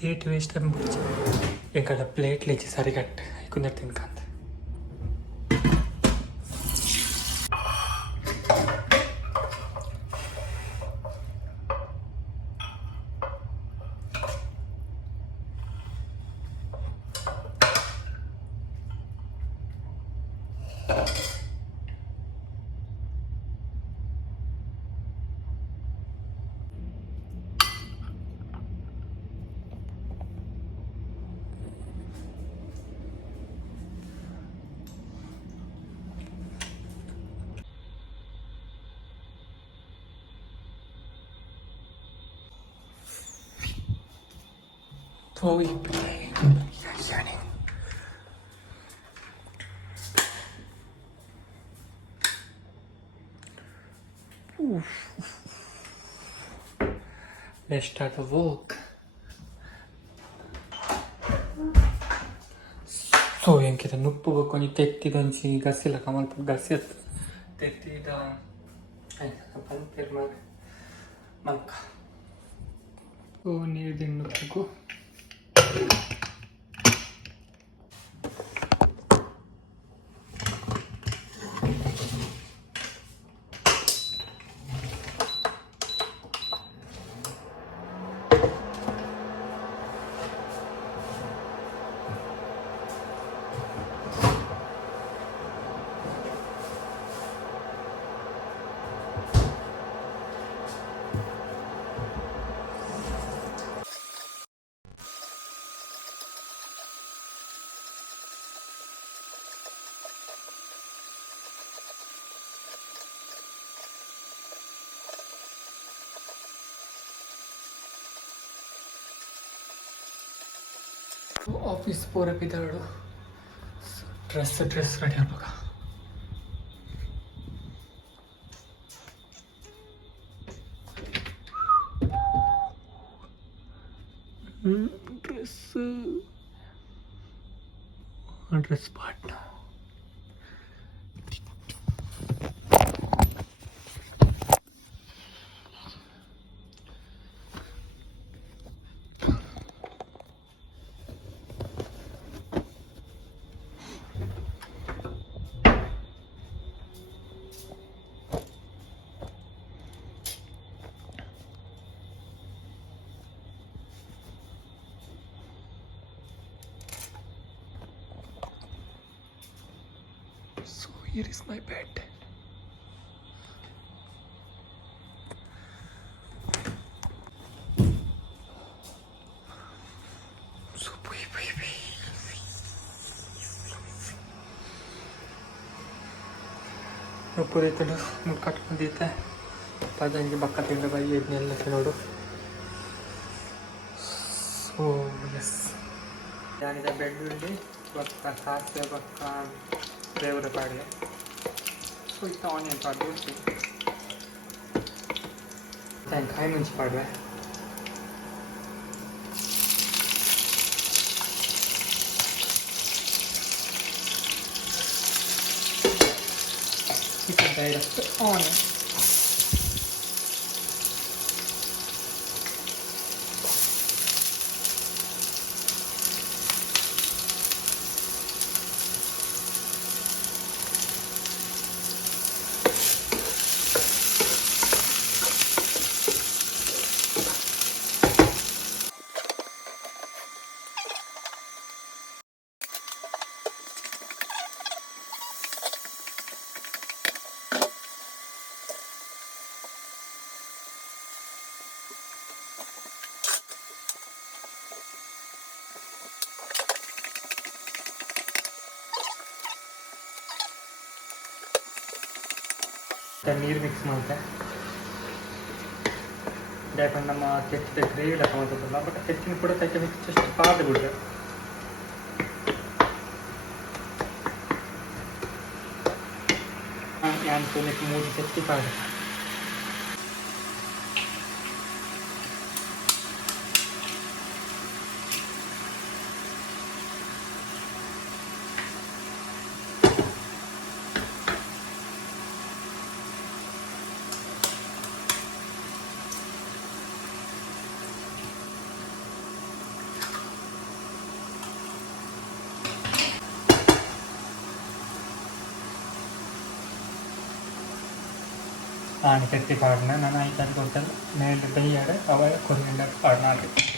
Plate waste ಆಗ್ಬಿಡ್ತು ಈ ಕಡೆ ಪ್ಲೇಟ್ ಲೇಚಿ ಸರಿಗಟ್ಟು ಕುಂದ ತಿನ್ಕಂತ Thôi let's start the work. So yang kita nuppu koni tetti donci gasila kamal gasiat tetti da pan perma manka. Oh near the nuppu. Office पोरे पिदाडो dress ready ಆಗ್ಬೇಕಾ dress part Here is my bed. So baby. ऊपर इतना मुक्काट देता है पता नहीं बक्का तिंदा भाई ये नेल से नोडो सो यस यानी बेड बिल्डिंग बक्का साथ से बक्का देवरे पाड़े सो इतना ऑनियन पाड़ दो खाई मुझे पाड़ रहा है direct on ನೀರು ಮಿಕ್ಸ್ ಮಾಡ್ತೆ ಯಾಕಂದ್ರೆ ನಮ್ಮ ತೆಚ್ಚಿದ ಗ್ರೇವಿ ಹಾಕೋದಿಲ್ಲ ಬಟ್ ಹೆಚ್ಚಿನ ಕೂಡ ತೆಚ್ಚ ಮಿಕ್ಸ್ ಪಾದ ಬಿಡ್ರೆ ನಾನು ಸೋನಿಕ್ 3 ತೆಚ್ಚಿ ಪಾದ ആണിക്കത്തി പാടുന്നത് ഞാൻ ആയിക്കാൽ കൊടുത്താൽ മേളിൽ പെയ്യാറ് അവ കൊന്നിൻ്റെ പാടുന്നത്